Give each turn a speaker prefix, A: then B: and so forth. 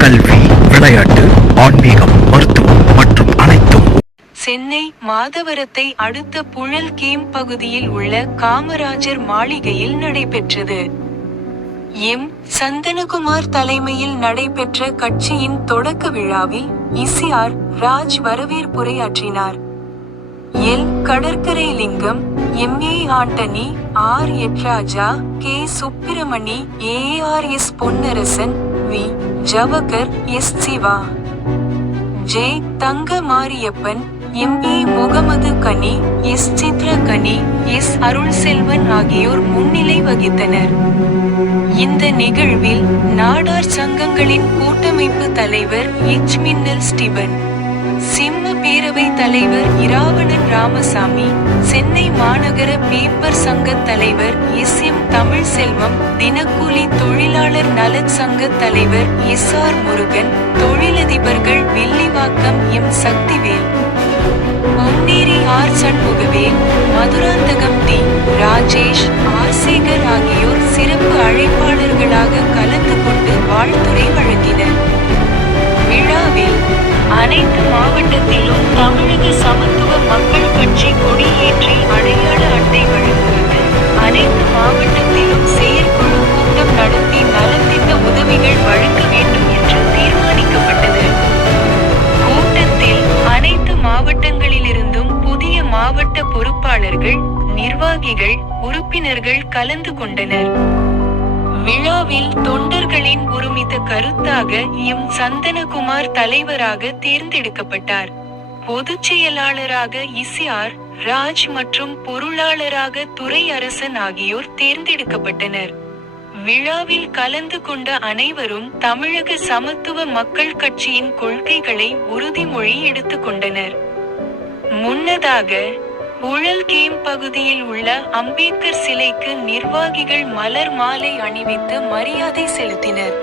A: கல்வி விளையாட்டு ஆன்மீகம் மருத்துவம் மற்றும் அனைத்தும்.
B: சென்னை மாதவரத்தை அடுத்த புழல் கேம் பகுதியில் உள்ள காமராஜர் மாளிகையில் நடைபெற்றது. எம். சந்தனகுமார் தலைமையில் நடைபெற்ற கட்சியின் தொடக்க விழாவில் ECR Raj வரவேற்புரையாற்றினார் L. Kadarkarai Lingam M. A. Antony R. Edraja K. Subramani A R S. Ponnarasan V. Jawahar S Siva. J Thanga Mariappan M A Mohammed Ghani S Chitra Ghani S அருள் செல்வன் ஆகியோர் முன்னிலை வகித்தனர். இந்த நிகழ்வில் நாடார் சங்கங்களின் கூட்டமைப்பு தலைவர் எச் மின்னல் ஸ்டிபன் சிம்ம பேரவை தலைவர் இராவணன் ராமசாமி மாநகர பேப்பர் சங்க தலைவர் எஸ் எம் தமிழ் செல்வம் தினக்கூலி தொழிலாளர் நலன் சங்க தலைவர் எஸ் ஆர் முருகன் தொழிலதிபர்கள் Villivakkam M Sakthivel Ponneri R Shanmugavel Madurantakam T Rajesh R Sekar ஆகியோர் சிறப்பு அழைப்பாளர்களாக கலந்து கொண்டு வாழ்த்துரை வழங்கினர். பொறுப்பாளர்கள் நிர்வாகிகள் உறுப்பினர்கள் கலந்து கொண்டனர். விழாவில் தொண்டர்களின் ஒருமித்த கருத்தாக எம். சந்தனகுமார் தலைவராக தேர்ந்தெடுக்கப்பட்டார். பொதுச் செயலாளராக இசிஆர் ராஜ் மற்றும் பொருளாளராக துறை அரசன் ஆகியோர் தேர்ந்தெடுக்கப்பட்டனர். விழாவில் கலந்து கொண்ட அனைவரும் தமிழக சமத்துவ மக்கள் கட்சியின் கொள்கைகளை உறுதிமொழி எடுத்துக் கொண்டனர். முன்னதாக உழல் கேம் பகுதியில் உள்ள அம்பேத்கர் சிலைக்கு நிர்வாகிகள் மலர் மாலை அணிவித்து மரியாதை செலுத்தினர்.